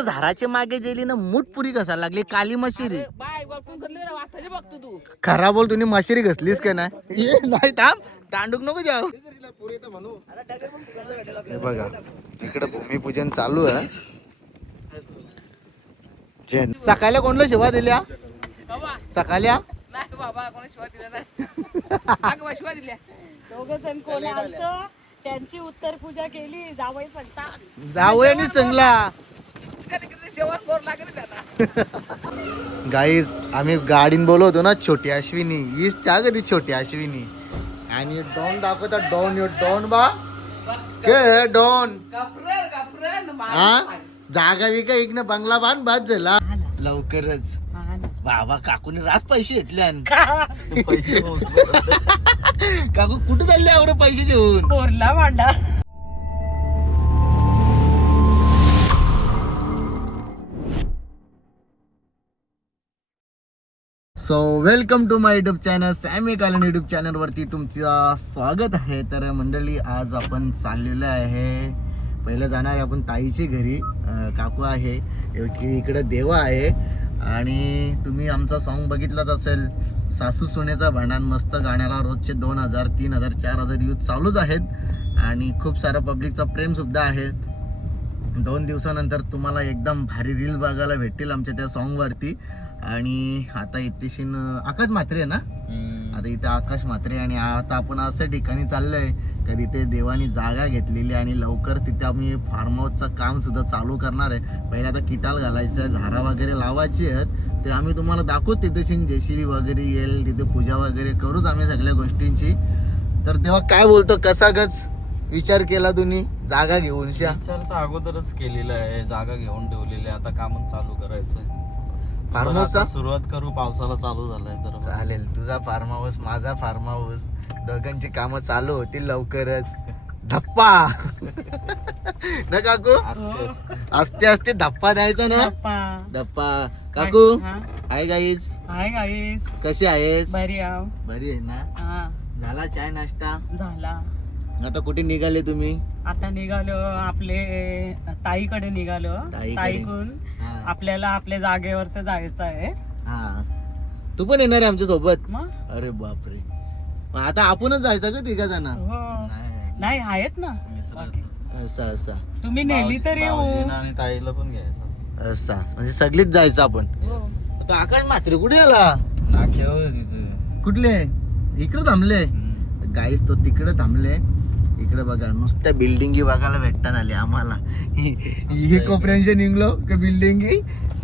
झाडाच्या मागे गेली ना मूठ पुरी घसायला लागली काली मशिरी. खरा बोल तुम्ही मशिरी घसलीस का नाही? नाही थांब तांडूक नको जाऊ. हे बघा इकडे भूमिपूजन चालू आहे. सकाळी कोणला शिवा दिल्या? सकाळी नाही बाबा कोणी शिवा दिला नाही. शिवा दिल्या दोघं जण कोण आलतं त्यांची उत्तर पूजा केली. जावई सांगता जावयानी सांगला. गाईज आम्ही गाडीन बोलवतो ना छोटी अश्विनी हीच त्या कधी छोटी अश्विनी आणि डॉन दाखवता. डॉन यो डॉन बा के डॉन हा जागा विका एक ना बंगला बांध बाद झाला लवकरच. बाबा काकूने रास पैसे घेतल्यान. काकू कुठे चालले आवर पैसे देऊन? बोरला मांडा. So welcome to my YouTube channel Sammy Kalan YouTube channel वरती तुमचं स्वागत आहे. तर मंडळी आज आपण चाललेलो आहे. पहिलं जाणार आहे आपण ताईची घरी. काकू आहे इकडे देवा आहे आणि तुम्ही आमचा सॉन्ग बघितलाच असेल सासू सोन्याचा भांडण. मस्त गाण्याला रोजचे 2000 3000 4000 यूज चालूच आहेत आणि खूप सारं पब्लिकचा प्रेम सुद्धा आहे. 2 दिवसानंतर तुम्हाला एकदम भारी रील बघायला भेटतील आमच्या त्या सॉन्ग वरती. आणि आता इथेशीन आकाश म्हात्रे आहे ना. आता इथे आकाश म्हात्रे आणि आता आपण असं ठिकाणी चाललोय का तिथे देवानी जागा घेतलेली आणि लवकर तिथे आम्ही फार्म हाऊसचं काम सुद्धा चालू करणार आहे. पहिले आता किटाल घालायचं झारा वगैरे लावायची आहेत ते आम्ही तुम्हाला दाखवू. तिथेशीन जेसीबी वगैरे येईल तिथे पूजा वगैरे करूच आम्ही सगळ्या गोष्टींची. तर तेव्हा काय बोलतो कसा गच विचार केला तुम्ही जागा घेऊन? विचार तर अगोदरच केलेला आहे. जागा घेऊन ठेवलेली आहे. आता काम चालू करायचंय. फार्म हाऊसचा सुरुवात करू. पावसाला चालू झालाय तर चालेल. तुझा फार्म हाऊस माझा फार्म हाऊस दोघांची कामं चालू होतील लवकरच. धप्पा ना काकू? असते असते धप्पा द्यायचा ना. धप्पा काकू हाय गाईज. हाय गाईस कशी आहेस? बरी आव. बरी आहे ना. झाला चाय नाश्ता? झाला. आता कुठे निघाले तुम्ही? आता निघालो आपले ताईकडे निघालो. ताईकडून आपल्याला आपल्या जागेवर तर जायचं आहे. हा तू पण येणार आहे आमच्या सोबत? मग अरे बापरे. आता आपणच जायचं का तिघा जण? हो नाही आहेत ना. असा असा तुम्ही नेली तर येऊ. आणि ताईला पण घ्यायचं. असा म्हणजे सगळीच जायचं आपण. आता आकाश म्हात्रे कुठे आला? नाक्यावर तिथे. कुठले? इकडे थांबले गाईस. तो तिकडे थांबले. इकडे बघा नुसत्या बिल्डिंगी बघायला भेटतात आले आम्हाला. हे कोपऱ्यांच्या निघलो का बिल्डिंगी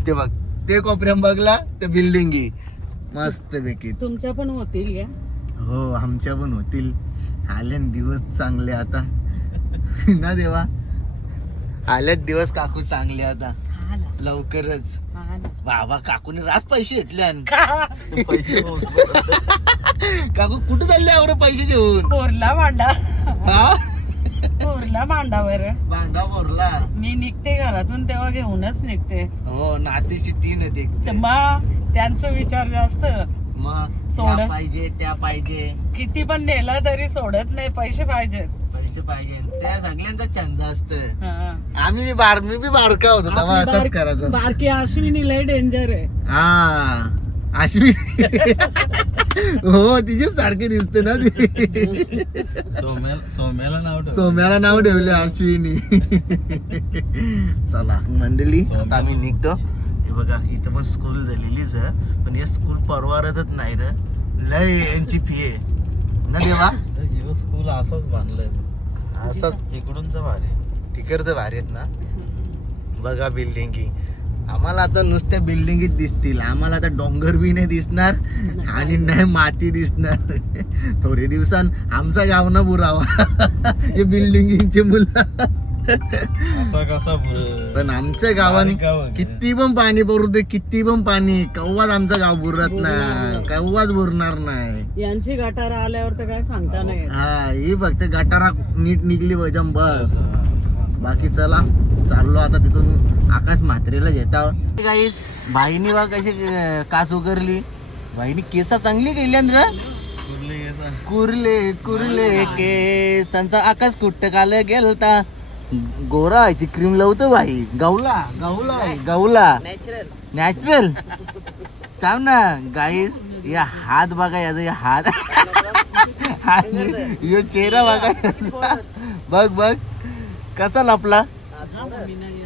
ते बघ. ते कोपऱ्यां बघला ते बिल्डिंगी मस्त पैकी. तुमच्या पण होतील या. हो आमच्या पण होतील. आले दिवस चांगले आता ना देवा. आलेत दिवस काकू चांगले आता लवकरच. बाबा काकूने रास पैसे घेतल्यान. काकू कुठे चालले आवर पैसे देऊन? बोरला मांडा. हा बोरला मांडावर भांडा बोरला. मी निघते घरातून तेव्हा घेऊनच निघते. हो नातीशी 3 येते. मग त्यांचा विचार जास्त. मग सोड. पाहिजे त्या पाहिजे किती पण नेला तरी सोडत नाही. पैसे पाहिजेत. पैसे पाहिजे त्या सगळ्यांचा छंद असत. हा. मी बी बारका होतो तेव्हा असंच करायचं. बारकी अश्विनी लय डेंजर आहे. हा अश्विनी हो तिचेच सारखे दिसते ना ती. सोम्याला नाव ठेवले अश्विनी. चला मंडळी आता आम्ही निघतो. हे बघा इथं पण स्कूल झालेलीच आहे पण हे स्कूल परवडतच नाही रे. लय यांची फी आहे ना देवा. स्कूल असंच बांधलंय. असं इकडूनच भारी. तिकडचं भारी आहेत ना. बघा बिल्डिंगी. आम्हाला आता नुसत्या बिल्डिंगीत दिसतील. आम्हाला आता डोंगर बी नाही दिसणार आणि नाही माती दिसणार. थोडे दिवसांत आमचा गाव ना बुरावा हे बिल्डिंगचे मुलं. पण आमच्या गावान किती पण पाणी पडू दे किती पण पाणी कव्वाच आमचं गाव बुरत नाही. कव्वाच बुरणार नाही. यांची गटार आल्यावर तर काय सांगता नाही. हा ही फक्त गटारा नीट निघली पाहिजे बस. बाकी चला चाललो आता तिथून आकाश म्हात्रेला घेता. काहीच बाईनी बा कशी कास उगरली. बाईनी केसा चांगली केली रे. कुर्ले कुर्ले केसांचा आकाश कुठं काल गेलता. गोरा आहे क्रीम लावतो बाई. गवला गवला आहे गवला नॅचरल. थांब ना गाईस, या हात बघा याचा, या हात आणि यो चेहरा बघा याचा. बघ बघ कसा लपला.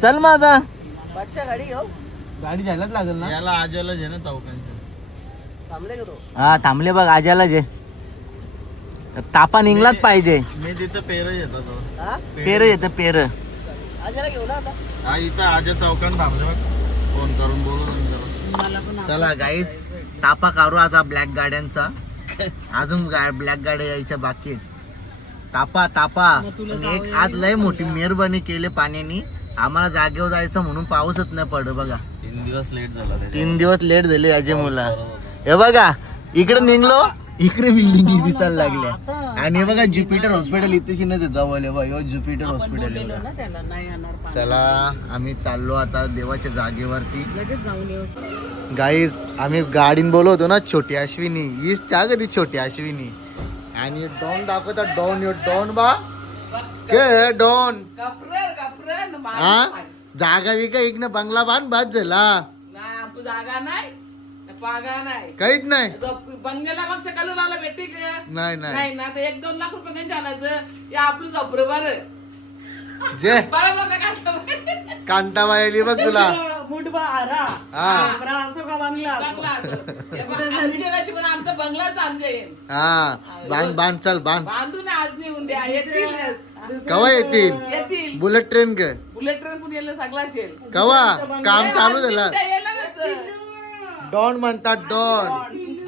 चल मग आता गाडी जायलाच लागेल ना. याला आजाला जे ना चौकांच्या हा थांबले बघ आजाला जे तापा निघलाच पाहिजे. मी तिथं पेर येतो पेर येतं पेर. हा इथं आजा चौकान थांबले बघ, फोन करून बोलू. चला गाईस तापा काढू आता ब्लॅक गाड्यांचा. अजून ब्लॅक गाड्या यायच्या बाकी आहेत. तापा तापा पण एक आज लय मोठी मेहरबानी केली पाण्याने. आम्हाला जागेवर जायचं म्हणून पाऊसच नाही पडत बघा. 3 दिवस लेट झाला. 3 दिवस लेट झाले याचे मुला. हे बघा इकडे निघलो, इकडे बिल्डिंग दिसायला लागल्या. आणि हे बघा ज्युपिटर हॉस्पिटल इथे जवळ आहे. ज्युपिटर हॉस्पिटल आहे बघा. चला आम्ही चाललो आता देवाच्या जागेवरती. गाईज आम्ही गाडीन बोलवतो ना छोटी अश्विनी, हीच त्या कधी छोटी अश्विनी. आणि डॉन दाखवता. डॉन यो डॉन बा के डॉन. हा जागा विका इकडनं बंगला बांध बाद झाला. जागा नाही पागा नाही काहीच नाही. बंगल्याला मागच्या कालू लावला भेटते का? नाही नाही नाही ना, तर 1-2 लाख रुपये नाही जाण्याचं. या आपलं झोपरं बरं जे बरं का कांटाबा आली बघ तुला. आमचा बंगलाच आमच्या येईल. हा बांध बांध चल बांध. बांधून आज नेऊन द्या. येतील कवा येतील? येतील. बुलेट ट्रेन ग बुलेट ट्रेन पण येईल सगळाच येईल. कवा काम चालू झालं. त्या येणारच. डॉन म्हणतात डॉन.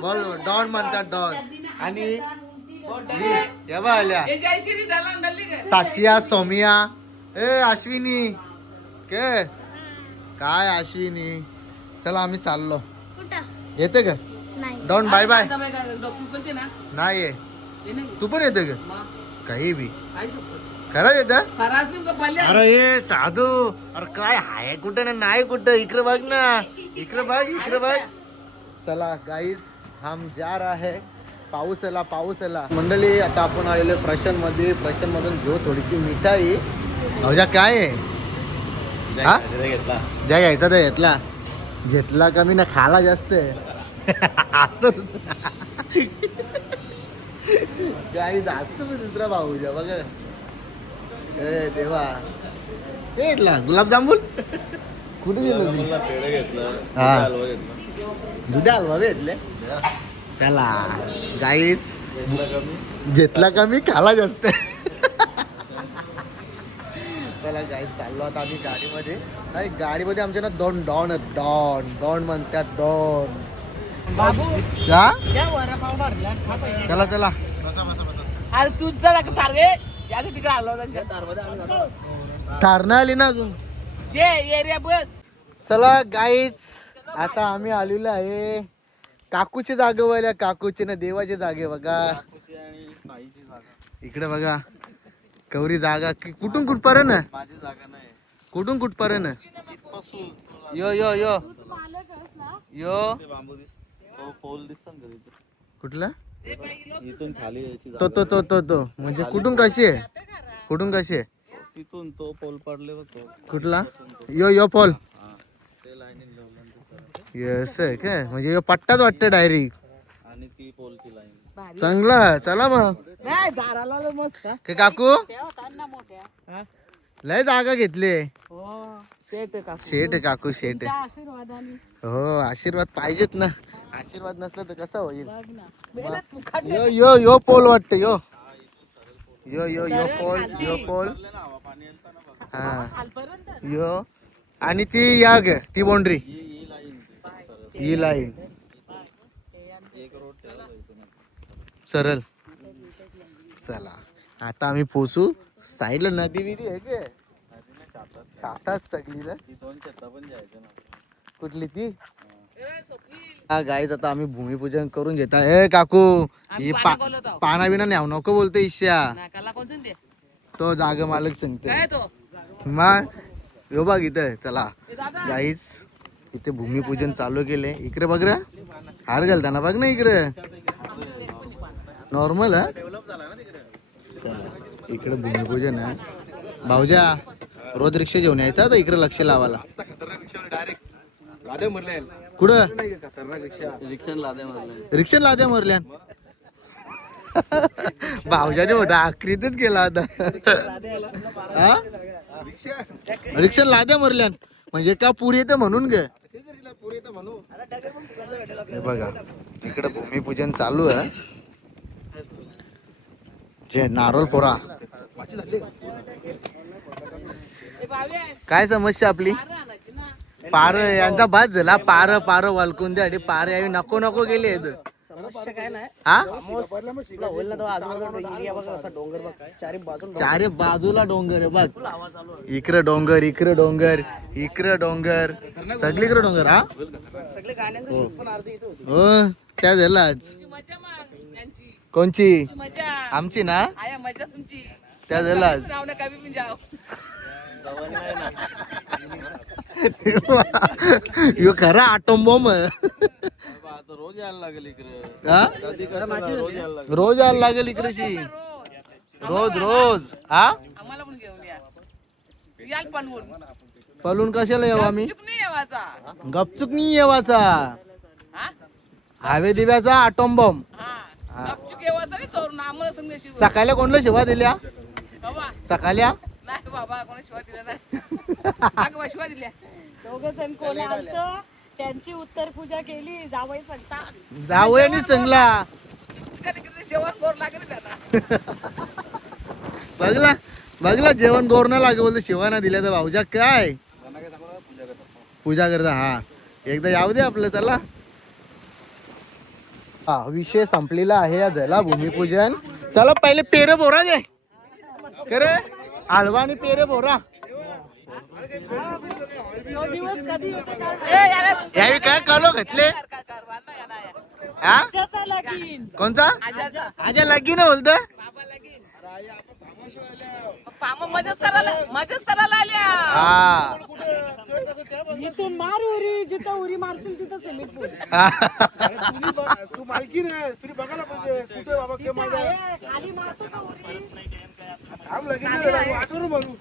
बोल डॉन म्हणतात डॉन. आणि हे बघ आल्या हे जयश्री दलाल दल्ली का? साचिया सोमिया. ए अश्विनी के काय अश्विनी. चला आम्ही चाललो. येते का डॉन? Bye bye. नाही ये. तू पण येते का? काही बी खरंच येत. अरे ये साधू. अरे काय आहे कुठं नाही कुठं. इकडे बघ ना, इकडे बघ इकडे बघ. चला गाईस हम जा रहा है. पाऊस आला मंडळी. आता आपण आलेलो प्रशांत मध्ये. प्रशांत मधून घेऊ थोडीशी मिठाई. अवजा काय आहे? हा ज्या घ्यायचा त्या घेतला. घेतला कमी ना खाला जास्त असत. काही जास्त मी दुसरा भाऊजा बघा. ए देवा हे घेतला गुलाबजामुन. कुठे गेलो मी? पेढे घेतलं, हा. हलवा घेतला. दुधा हलवा घेतले. चला गाईच कमी घेतला कमी खाला जास्त. चला गाईच चाललो आता आम्ही गाडीमध्ये. नाही गाडीमध्ये आमच्या ना दोन डॉन डॉन डॉन म्हणतात डॉन. बाबू हा या वडापाव भरला खा पाहिजे. चला चला अरे तुझा टार्गे याचं तिकडे आलो. ठारणं आली ना अजून. जे एरिया बस. चला गाईच आता आम्ही आलेलो आहे काकूच्या जागेवर. काकूची ना देवाची जागे बघा. आणि ताईची जागा. इकडे बघा कवरी जागा कुठून कुठपर्यंत. माझी जागा नाही. कुठून कुठपर्यंत. इथपासून यो यो यो यो ते बांबू तो पोल दिसतो ना तिथे. कुठला इथून खाली अशी तो तो तो तो तो म्हणजे कुठून कशी आहे. कुठून कशी आहे. तिथून तो पोल पडले होतो. कुठला यो यो पॉल. ते लाईनीत लावलं. यस आहे काय म्हणजे यो पट्टाच वाटतं डायरेक्ट. आणि ती पोलची लाईन. चांगला. चला मग नाही झाडाला मस्त के काकू त्या होता ना मोठ्या. लय जागा घेतली. हो शेट का शेट काकू शेट. आशीर्वादाने हो आशीर्वाद पाहिजेत ना. आशीर्वाद नसला तर कसा होईल. बघ ना. मेहनत मुखाट यो यो यो पोल वाटतं यो यो यो यो पोल यो पोल. हा खालपर्यंत यो आणि ती या ग ती बाउंड्री ही लाईन ही लाईन एक रोड ठेवला इथून. सरळ. चला आता आम्ही पोचू. साईडला नदी बिदी आहे का? साताच सगळीला. ती 2 शेता पण जायचं ना. कुठली ती. हा गाईज आता आम्ही भूमिपूजन करून घेता. ए काकू ही पाना बिना न्याव नको बोलते ईशा. नाकाला कोण सांगते तो जागा मालक सांगते. काय तो मग यो बघ इथं. चला ए दादा गाईज इथे भूमिपूजन चालू केले. इकडे बघ रे हार घालताना बघ ना इकडे. नॉर्मल हा. चला इकडे भूमिपूजन आहे भाऊजा. रोज रिक्षा घेऊन यायचा आता इकडे लक्ष लावायला. खतरनाक रिक्षा डायरेक्ट लादे मरले कुठं खतरनाक रिक्षा लादे मरले रिक्षा लाद्या मरल्यान. भावजाने मोठा आखरीतच गेला आता. हा? रिक्षा लाद्या मरल्यान म्हणजे का पुरी येते म्हणून ग. हे बघा इकडे भूमिपूजन चालू आहे. जे नारोल पोरा काय समस्या आपली. पार यांचा भात झाला. पार पार वालकून द्या आणि पार यावी नको नको गेले हा चारे बाजूला डोंगर आहे बघ. इकडे डोंगर इकडे डोंगर इकडे डोंगर सगळीकडे डोंगर. हा हो त्या झालाच. कोणची आमची ना त्या झालाच. यो खरा आटोम बॉम्ब रोज यायला लागेल इकडे. रोज यायला लागेल इकडेची रोज रोज. हा आम्हाला पण घेऊन या. याल पळवून. पळून कशाला येऊ आम्ही. चुक नाही येवाचा. गपचूक नाही येवाचा. हा? हवे दिव्याचा आटोम बॉम्ब. हा. गपचूक येवाचा नाही चोरून आम्हाला संग शिव. सकाळी कोणला शिवा दिल्या बाबा सकाळी. नाही बाबा कोणी शिवा दिला नाही. अगं बा शिवा दिल्या. दोघं जण कोण आलतं त्यांची उत्तर पूजा केली. जावई सांगता जावयानी सांगला जेवण गोर लागेल त्यांना. बघला बघला जेवण गोर ना लागे बोलतो शिवाना दिल्या तर भाऊजा काय पूजा करता. हा एकदा यावं दे आपलं. चला हा विषय संपलेला आहे. या झाला भूमिपूजन. चला पहिले पेरे बोरा दे करे हलवा आणि पेरे बोरा. यावी काय कलो घेतले. हा कोणता आजा लगीन बोलत. मजाच करायला आल्या. हा इथून मार उरी जिथं उरी मारशील तिथं स्विमिंग पूल. तू मालकी नाही तुला बघायला पाहिजे कुठे बाबा के माझा खाली मारतो का उरी. थांब लगेच आठवण बघू.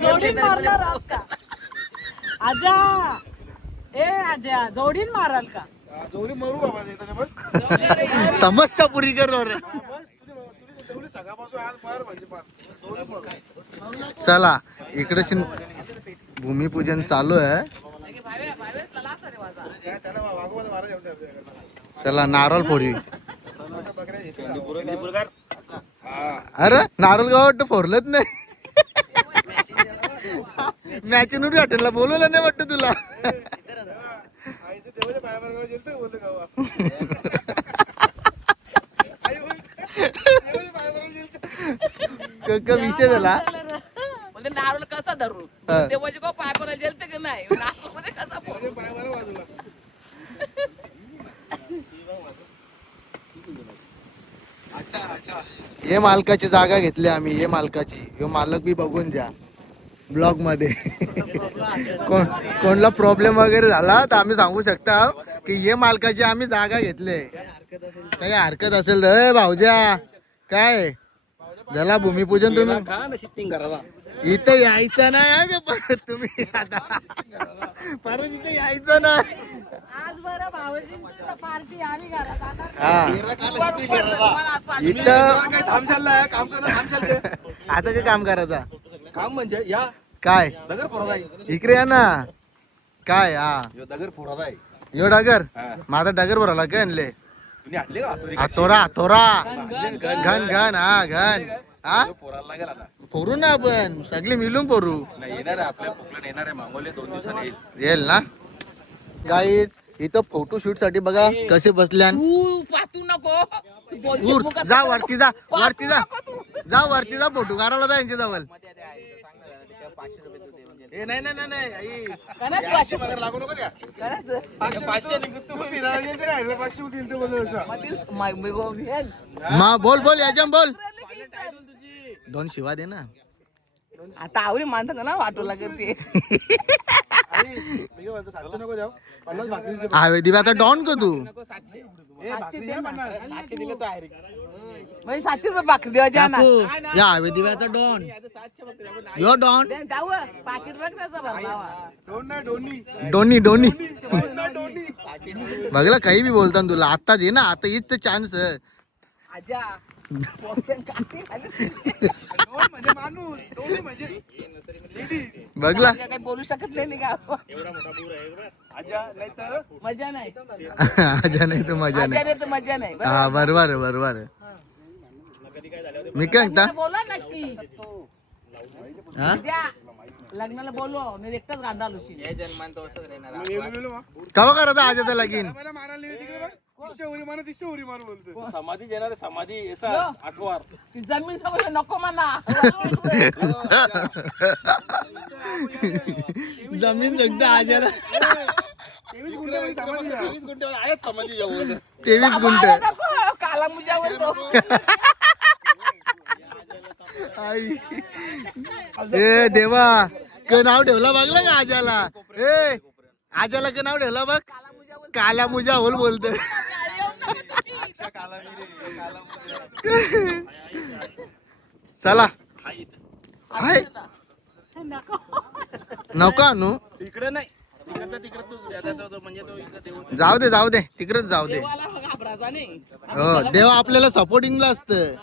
जोडीन मारणार आज का आजा. ए आजा जोडीन माराल का. जोरी मरू बाबा त्याच्या बस. समस्या पुरी कर. सकाळपासून आज मार म्हणजे चला इकडे भूमिपूजन चालू आहे. चला नारळ फोरी. अरे नारळ गाव वाटतं फोरलंच नाही. मॅचिंग हॉटेलला बोलवलं नाही वाटतं तुला. विषय झाला. नारळ कसा धरू देवाचे गो पाय पण जेलते की नाही. नारळ मध्ये कसा हे मालकाची जागा घेतली आम्ही. हे मालकाची हे मालक बी बघून द्या ब्लॉग मध्ये. कोणला प्रॉब्लेम वगैरे झाला तर आम्ही सांगू शकता की हे मालकाची आम्ही जागा घेतले. काही हरकत असेल तर भाऊजा काय झाला भूमिपूजन. तुम्ही इथं यायचं नाही परत. तुम्ही आता परत इथं यायचं ना. आज बरं भावजींची पार्टी आम्ही घरात. हा इथं काम चाललंय काम करणं. आता काय काम करायचा काम म्हणजे या काय दगर फोडा इकडे या ना काय. हा दगर फोडा आहे. यो डागर माझा डागर भराला काय आणले. तुम्ही आणले का हातोरा हातोरा घन घन. हा घन हा पोराला लागेल आता. पोरू ना आपण सगळे मिळून पोरू. नाही येणार आहे आपल्या कोकणात येणार आहे. मागवले 2 दिवसांनी येईल. येईल ना. गाईज इथं फोटो शूट साठी बघा कसे बसल्या. तू पाहतू नको. जा वरती जा वरती जा जा वरती जा फोटो काढायला जा यांच्या जवळ. नाही नाही नाही आई कणाच पाचशे पगार लागू नको द्या. कणाच 500 होतील ते बोललो. मा बोल बोल याजम बोल. 2 शिवा दे ना. आता आवरी माणसं ना वाटू लागते. हवे दिव्याचा डॉन का तू. 700 दिले तो आहे. म्हणजे 700 रुपये पाकिट देवाच्या ना काकू या हवे दिव्याचा डॉन यो डॉन जाऊ पाकिट बघ त्याचा भरलावा डोनी डोनी बघला काही बी बोलता ना तुला आताच ये ना आता इथं चान्स आजा बघला काही बोलू शकत नाही का मजा नाही आजा नाही तर मजा नाही आजा नाही तर मजा नाही हा बरोबर आहे, बरोबर आहे. मी काय म्हणता बोला नक्की हा द्या लग्नाला बोलव नाही एकटाच गांडा लुशी कवा करायचा आजाचा लगीन समाधी देणार समाधी आठवार ती जमीन सगळं नको म्हणा जमीन जगता आजाला 23 गुंठ काला मुजावर तो आई ए देवा क नाव ठेवला बघला का आजाला ए आजाला क नाव ठेवला बघ काला मुजा होल बोलते चला हाय नको आणू इकडे नाही म्हणजे जाऊ दे तिकडेच जाऊ दे घाबराचा नाही हो देव आपल्याला सपोर्टिंगला असतं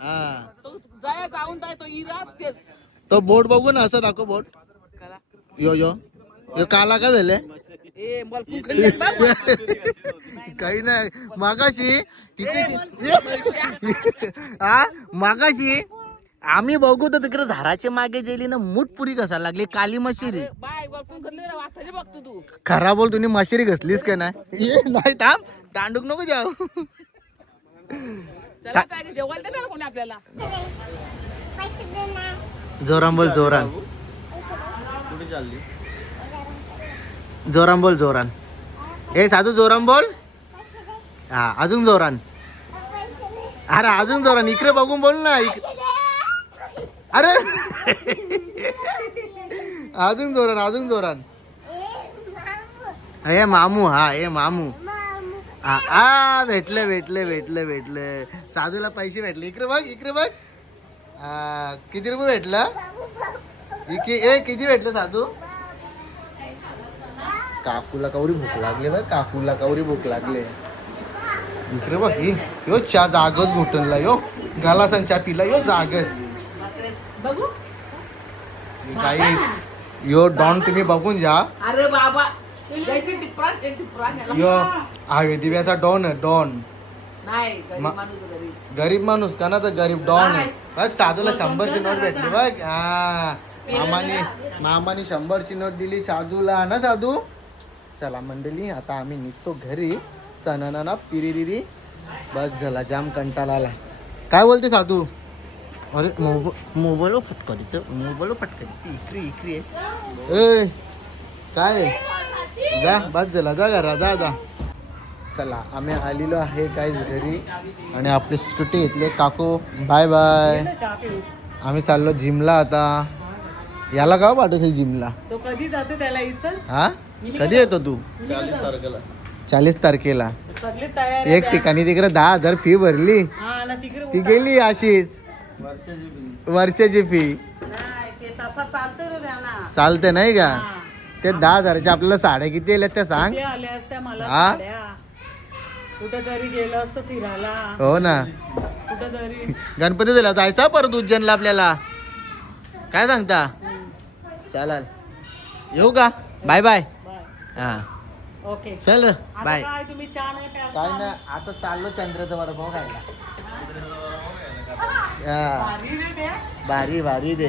हा जाय जाऊन जाय तो इरा तेच तो बोट बघू ना असं दाखव बोट कला यो यो यो काला का झाले ए मला पुखली काही नाही मागाशी तिथे हा मागाशी आम्ही बघू तर तिकडे झाडाच्या मागे गेली ना मूठ पुरी कसा लागली काली मशिरी बाय वरपून करले वाटायचे बघतो तू खरा बोल तुम्ही मशिरी घसलीस का नाही ये नाही थांब दांडूक नको जाऊ चला काय जेवायला देणार कोणी आपल्याला जोरान बोल जोरान कुठे चालली जोरान बोल जोरान ए साधू जोरान बोल हा अजून जोरान अरे अजून जोरान इकडे बघून बोल ना अरे अजून जोरान हे मामू हा हे मामू हा भेटले साधूला पैसे भेटले इकडे बघ किती रुपये भेटला किती भेटलं साधू काकूला कवरी भूक लागले इकडे बघ यो चा जागच घुटनला यो गाला सांग चा पिला यो जागच बघू काहीच यो डॉन तुम्ही बघून जा अरे बाबा जैसे टिपरा यो हवे दिव्याचा डॉन नाही गरीब माणूस गरीब माणूस का ना तर गरीब डॉन आहे बघ साधूला 100ची नोट भेटली बघ हा मामाने 100ची नोट दिली साधूला ना साधू चला मंडळी आता आम्ही निघतो घरी सणाना पिरिरिरी बस झाला जाम कंटाळा आला काय बोलते साधू अरे मोबाईल फटका इकडे ए काय जा बस झाला जा घरा जा चला आम्ही आलेलो आहे काय घरी आणि आपली स्कूटी घेतली काकू बाय बाय आम्ही चाललो जिमला आता याला का पाठवशील जिमला तो कधी जातो त्याला इचल हा कधी येतो तू 40 तारखेला सगळी तयार एक ठिकाणी तिकडे 10,000 फी भरली हा ना तिकडे ती गेली अशीच वर्षाची फी नाही ते तसा चालतोय रे त्याला चालते नाही का ते 10,000च्या आपल्याला साड्या किती आल्या त्या सांग ते आले असत्या मला हा? साड्या कुठेतरी गेलो असतो फिरायला हो ना कुठेतरी गणपती झाला जायचा परत उज्जैनला आपल्याला काय सांगता चालेल येऊ का बाय बाय बाय हा ओके चल रे आता बाय काय तुम्ही चहा नाही प्यायचा? काय ना आता चाललो चंद्राचा वरभाव खायला हा, भारी रे ते. भारी दे